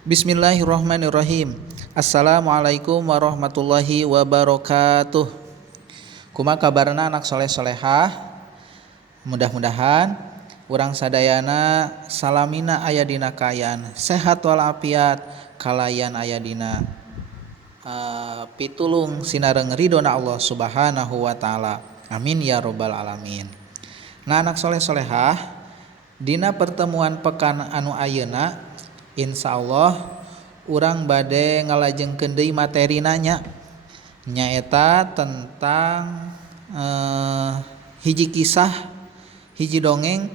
Bismillahirrahmanirrahim. Assalamualaikum warahmatullahi wabarakatuh. Kumaha kabarna anak soleh solehah? Mudah-mudahan urang sadayana salamina aya dina kaayaan sehat walafiat kalayan aya dina pitulung sinareng ridona Allah Subhanahu wa taala. Amin ya robbal alamin. Nah anak soleh solehah, dina pertemuan pekan anu ayeuna insyaallah urang bade ngalajengkeun deui materi nyaeta tentang hiji kisah, hiji dongeng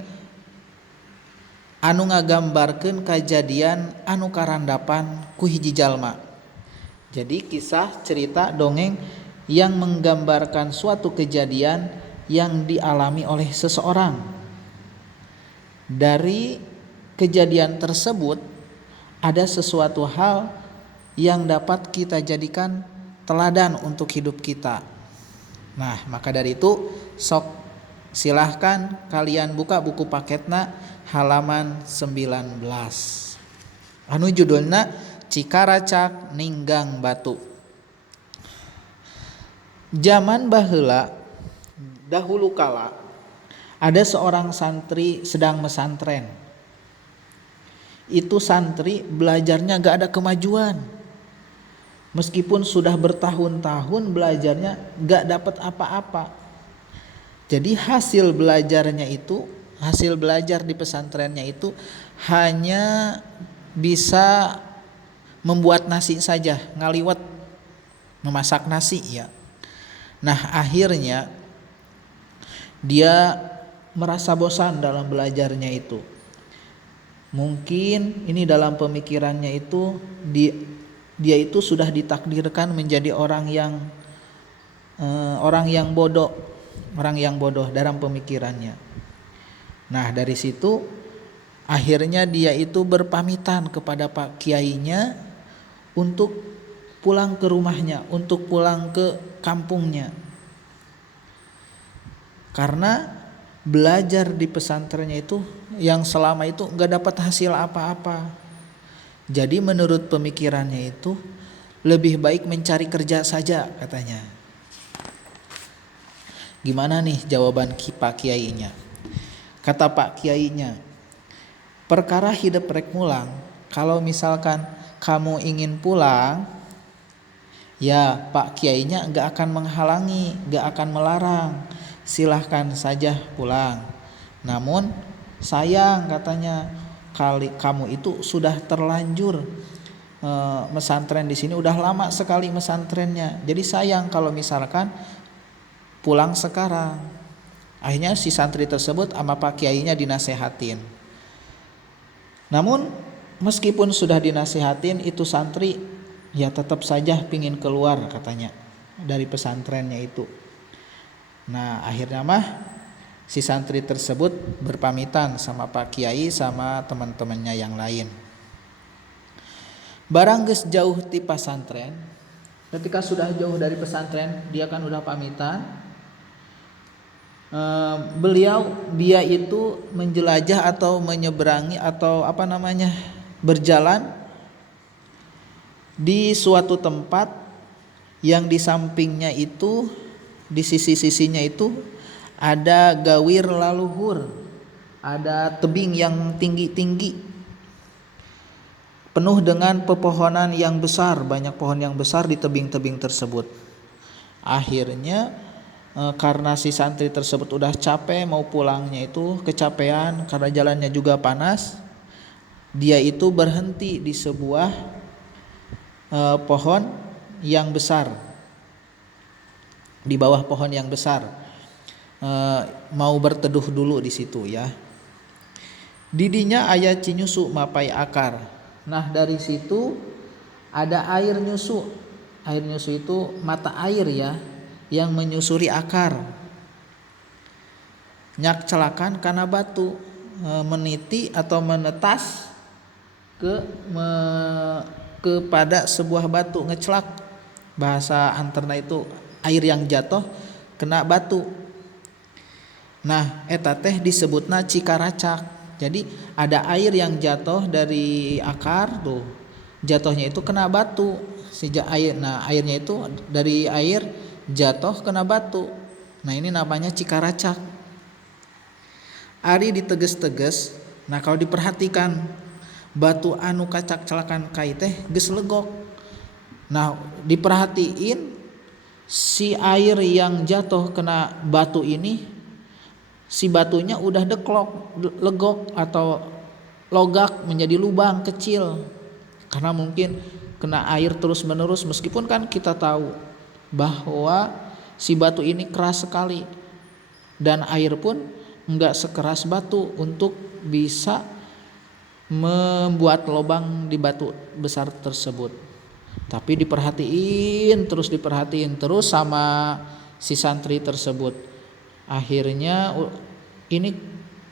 anu ngagambarkeun kajadian anu karandapan ku hiji jalma. Jadi kisah cerita dongeng yang menggambarkan suatu kejadian yang dialami oleh seseorang. Dari kejadian tersebut ada sesuatu hal yang dapat kita jadikan teladan untuk hidup kita. Nah, maka dari itu sok silahkan kalian buka buku paketna halaman 19. Anu judulna Cikaracak Ninggang Batu. Zaman baheula, dahulu kala, ada seorang santri sedang mesantren. Itu santri belajarnya gak ada kemajuan. Meskipun sudah bertahun-tahun belajarnya gak dapat apa-apa. Jadi hasil belajar di pesantrennya itu hanya bisa membuat nasi saja, ngaliwat memasak nasi ya. Nah akhirnya dia merasa bosan dalam belajarnya itu. Mungkin ini dalam pemikirannya itu dia itu sudah ditakdirkan menjadi orang yang bodoh dalam pemikirannya. Nah dari situ akhirnya dia itu berpamitan kepada Pak Kiainya untuk pulang ke rumahnya, untuk pulang ke kampungnya. Karena belajar di pesantrennya itu yang selama itu gak dapat hasil apa-apa. Jadi menurut pemikirannya itu lebih baik mencari kerja saja katanya. Gimana nih jawaban Pak Kiainya? Kata Pak Kiainya, perkara hidup rek mulang, kalau misalkan kamu ingin pulang, ya Pak Kiainya gak akan menghalangi, gak akan melarang. Silahkan saja pulang. Namun sayang katanya, kamu itu sudah terlanjur mesantren di sini, udah lama sekali mesantrennya. Jadi sayang kalau misalkan pulang sekarang. Akhirnya si santri tersebut sama Pak Kiainya dinasehatin. Namun meskipun sudah dinasehatin, itu santri ya tetap saja pingin keluar katanya dari pesantrennya itu. Nah akhirnya si santri tersebut berpamitan sama Pak Kiai sama teman-temannya yang lain. Barang geus jauh ti pesantren, ketika sudah jauh dari pesantren dia kan udah pamitan. Dia itu menjelajah atau menyeberangi atau berjalan di suatu tempat yang di sampingnya itu, di sisi-sisinya itu ada gawir laluhur, ada tebing yang tinggi-tinggi, penuh dengan pepohonan yang besar, banyak pohon yang besar di tebing-tebing tersebut. Akhirnya karena si santri tersebut udah capek, mau pulangnya itu kecapean karena jalannya juga panas, dia itu berhenti di sebuah pohon yang besar. Di bawah pohon yang besar, mau berteduh dulu di situ ya. Didinya aya cinyusu mapai akar. Nah dari situ ada air nyusu. Air nyusu itu mata air ya, yang menyusuri akar. Nyak celakan karena batu meniti atau menetas kepada sebuah batu, ngecelak. Bahasa antarna itu air yang jatuh kena batu. Nah eta teh disebutna cikaracak. Jadi ada air yang jatuh dari akar tuh jatuhnya itu kena batu air. Nah airnya itu dari air jatuh kena batu. Nah ini namanya cikaracak. Ari diteges-teges. Nah kalau diperhatikan batu anu kacak celakan kai teh geus legok. Nah diperhatiin si air yang jatuh kena batu ini, si batunya udah deklok, legok atau logak menjadi lubang kecil. Karena mungkin kena air terus menerus, meskipun kan kita tahu bahwa si batu ini keras sekali dan air pun enggak sekeras batu untuk bisa membuat lubang di batu besar tersebut. Tapi diperhatiin terus sama si santri tersebut. Akhirnya ini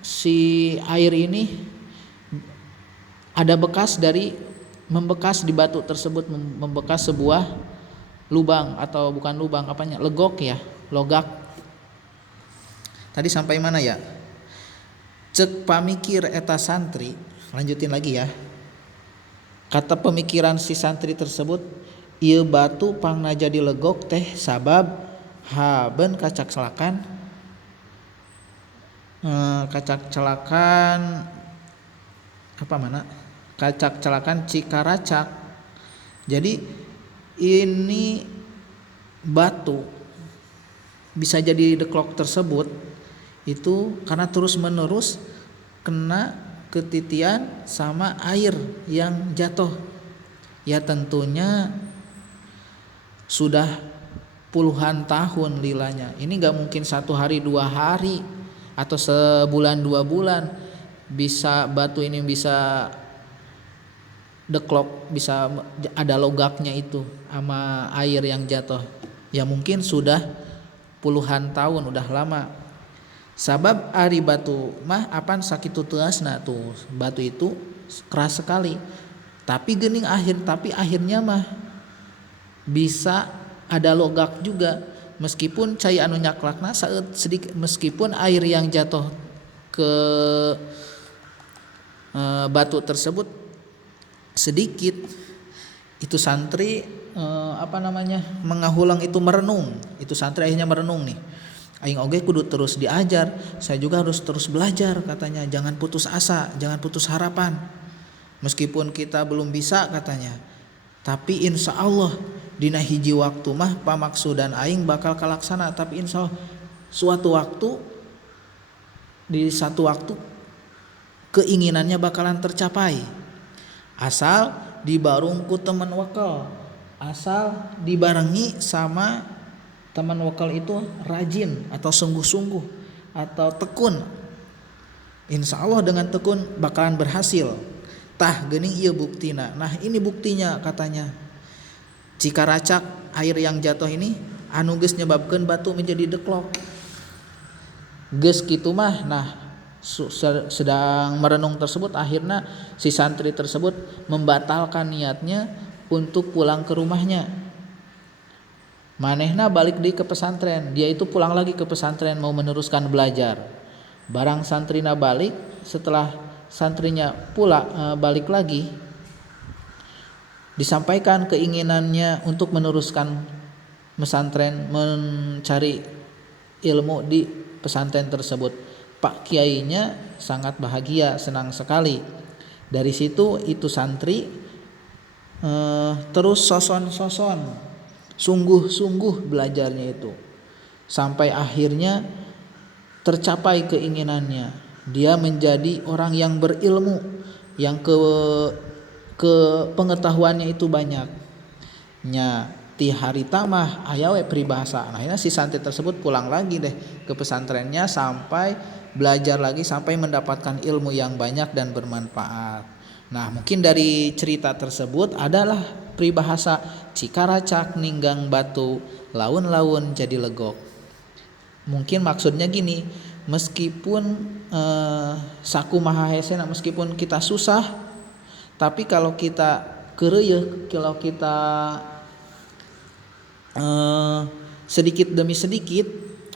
si air ini ada bekas dari membekas di batu tersebut, membekas sebuah lubang atau bukan lubang apanya, legok ya, logak. Tadi sampai mana ya? Cek pamikir eta santri, lanjutin lagi ya. Kata pemikiran si santri tersebut, ieu batu pangna jadi legok teh sabab haben kacak celakan apa mana? Kacak celakan cikaracak. Jadi ini batu bisa jadi deklok tersebut itu karena terus menerus kena ketitian sama air yang jatuh. Ya tentunya sudah puluhan tahun lilanya. Ini gak mungkin 1 hari 2 hari atau sebulan 2 bulan bisa batu ini bisa deklok, bisa ada logaknya itu sama air yang jatuh. Ya mungkin sudah puluhan tahun, udah lama. Sabab ari batu mah apan sakitu teasna tuh, batu itu keras sekali. Tapi akhirnya mah bisa ada logak juga, meskipun cai anu nyaklakna saeuit sedikit, meskipun air yang jatuh ke batu tersebut sedikit. Itu santri mengahulang itu merenung. Itu santri akhirnya merenung nih. Aing oge kudu terus diajar, saya juga harus terus belajar katanya. Jangan putus asa, jangan putus harapan. Meskipun kita belum bisa katanya, tapi insya Allah dina hiji waktu mah pamaksudan aing bakal kalaksana. Tapi insya Allah di satu waktu keinginannya bakalan tercapai. Asal dibarung ku teman wakal, asal dibarengi sama teman wakal itu rajin atau sungguh-sungguh atau tekun. Insya Allah dengan tekun bakalan berhasil. Tah geuning ieu buktina. Nah ini buktinya katanya. Cikaracak air yang jatuh ini anu geus nyebabkeun batu menjadi deklok. Geus kitu mah nah sedang merenung tersebut akhirnya si santri tersebut membatalkan niatnya untuk pulang ke rumahnya. Manehna balik deui ke pesantren, dia itu pulang lagi ke pesantren mau meneruskan belajar. Barang santrina balik, setelah santrinya balik lagi, disampaikan keinginannya untuk meneruskan pesantren, mencari ilmu di pesantren tersebut. Pak kiainya sangat bahagia, senang sekali. Dari situ itu santri terus soson sungguh-sungguh belajarnya itu sampai akhirnya tercapai keinginannya. Dia menjadi orang yang berilmu, yang ke pengetahuannya itu banyak. Nya ti harita mah aya we peribahasa. Nah, akhirnya si santri tersebut pulang lagi deh ke pesantrennya sampai belajar lagi sampai mendapatkan ilmu yang banyak dan bermanfaat. Nah, mungkin dari cerita tersebut adalah peribahasa cikaracak ninggang batu, laun-laun jadi legok. Mungkin maksudnya gini, meskipun saku maha hesena, meskipun kita susah, tapi kalau kita keureuh, kalau kita sedikit demi sedikit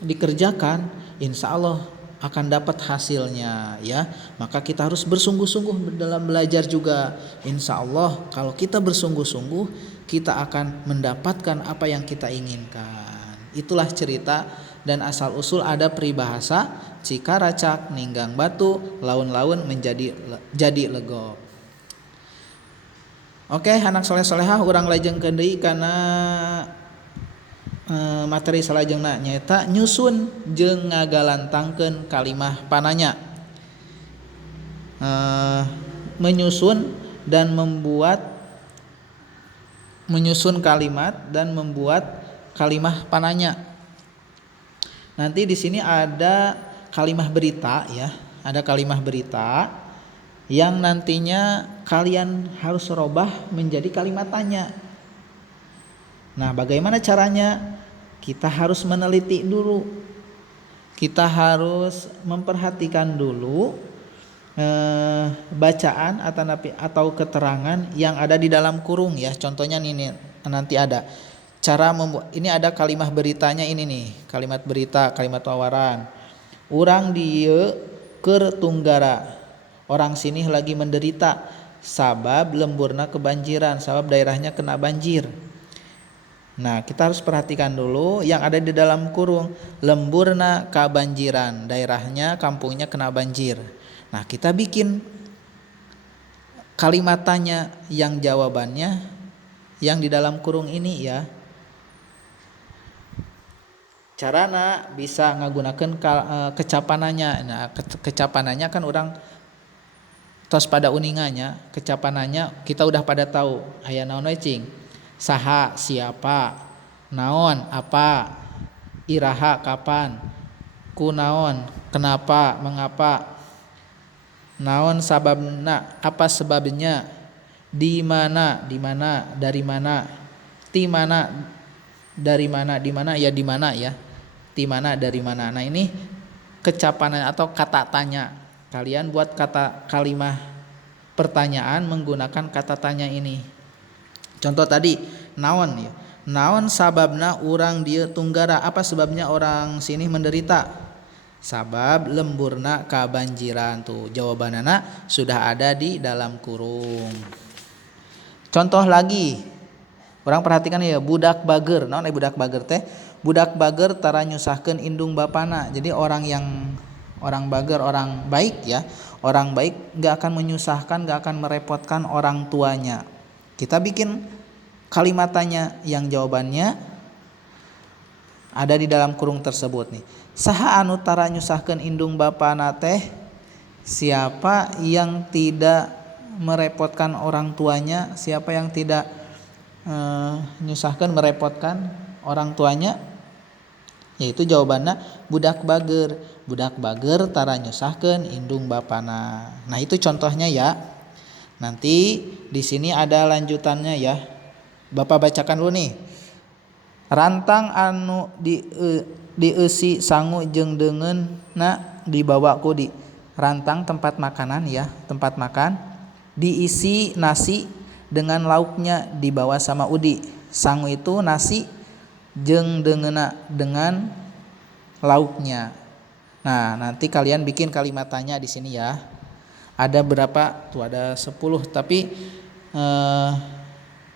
dikerjakan, insya Allah akan dapat hasilnya ya. Maka kita harus bersungguh-sungguh dalam belajar juga. Insya Allah kalau kita bersungguh-sungguh, kita akan mendapatkan apa yang kita inginkan. Itulah cerita dan asal usul ada peribahasa, jika racak ninggang batu, laun-laun jadi lego. Oke, anak soleh-solehah urang lajengkeun deui kana materi salajengna nyaeta nyusun jeung ngagalantangkeun kalimah pananya. Menyusun kalimat dan membuat kalimah pananya. Nanti di sini ada kalimah berita ya, ada kalimah berita yang nantinya kalian harus robah menjadi kalimat tanya. Nah, bagaimana caranya? Kita harus meneliti dulu. Kita harus memperhatikan dulu bacaan atau keterangan yang ada di dalam kurung ya. Contohnya ini nanti ada cara membuat. Ini ada kalimat beritanya ini nih, kalimat berita, kalimat tawaran. Urang dieu keur tunggara. Orang sini lagi menderita sabab lemburna kebanjiran, sabab daerahnya kena banjir. Nah, kita harus perhatikan dulu yang ada di dalam kurung, lemburna kebanjiran, daerahnya, kampungnya kena banjir. Nah, kita bikin kalimat tanya yang jawabannya yang di dalam kurung ini ya. Carana bisa ngagunakeun kecapananya. Nah, kecapananya kan orang tos pada uningannya, kecapananya kita udah pada tahu aya naon we cing. Saha siapa, naon apa, iraha kapan, kunaon kenapa mengapa, naon sababna apa sebabnya, di mana dari mana, ti mana dari mana, di mana ya di mana ya, ti mana dari mana. Nah, ini kecapanan atau kata tanya. Kalian buat kalimah pertanyaan menggunakan kata tanya ini. Contoh tadi naon ya. Naon sababna urang dieu tunggara, apa sebabnya orang sini menderita? Sabab lemburna kabanjiran. Tuh jawabanana sudah ada di dalam kurung. Contoh lagi. Orang perhatikan ya, budak bager. Naon budak bager teh? Budak bager tara nyusahkeun indung bapana. Jadi orang bager, orang baik ya. Orang baik gak akan menyusahkan, gak akan merepotkan orang tuanya. Kita bikin kalimat tanya yang jawabannya ada di dalam kurung tersebut nih. Saha anu tara nyusahkeun indung bapana teh? Siapa yang tidak merepotkan orang tuanya? Siapa yang tidak nyusahkeun, merepotkan orang tuanya? Yaitu jawabannya budak bager. Budak bager tara nyusahkeun indung bapana. Nah, itu contohnya ya. Nanti di sini ada lanjutannya ya. Bapak bacakan dulu nih. Rantang anu dieusi sangu jeung deungeunna dibawa ku di rantang tempat makanan ya, tempat makan, diisi nasi dengan lauknya dibawa sama udi. Sangu itu nasi jeung deungeunna dengan lauknya. Nah, nanti kalian bikin kalimat tanya di sini ya. Ada berapa? Tuh ada 10, tapi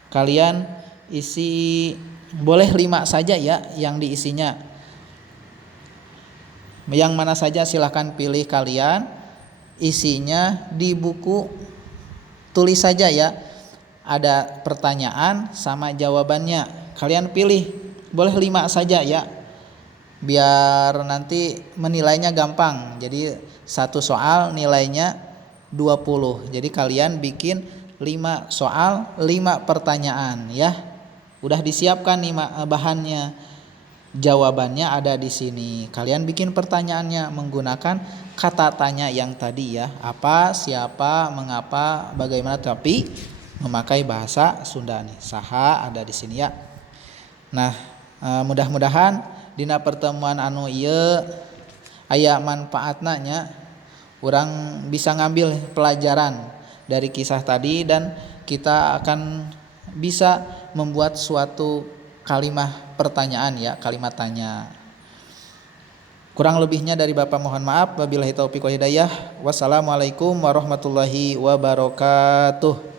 kalian isi boleh 5 saja ya yang diisinya. Yang mana saja silahkan pilih kalian. Isinya di buku tulis saja ya. Ada pertanyaan sama jawabannya. Kalian pilih, boleh 5 saja ya. Biar nanti menilainya gampang. Jadi satu soal nilainya 20. Jadi kalian bikin 5 soal, 5 pertanyaan ya. Udah disiapkan nih bahannya. Jawabannya ada di sini. Kalian bikin pertanyaannya menggunakan kata tanya yang tadi ya. Apa, siapa, mengapa, bagaimana, tapi memakai bahasa Sunda nih. Saha ada di sini ya. Nah, mudah-mudahan dina pertemuan anu ieu aya manfaatna nya. Urang bisa ngambil pelajaran dari kisah tadi dan kita akan bisa membuat suatu kalimat pertanyaan ya, kalimat tanya. Kurang lebihnya dari Bapak mohon maaf. Wabillahi taufiq wal hidayah. Wassalamualaikum warahmatullahi wabarakatuh.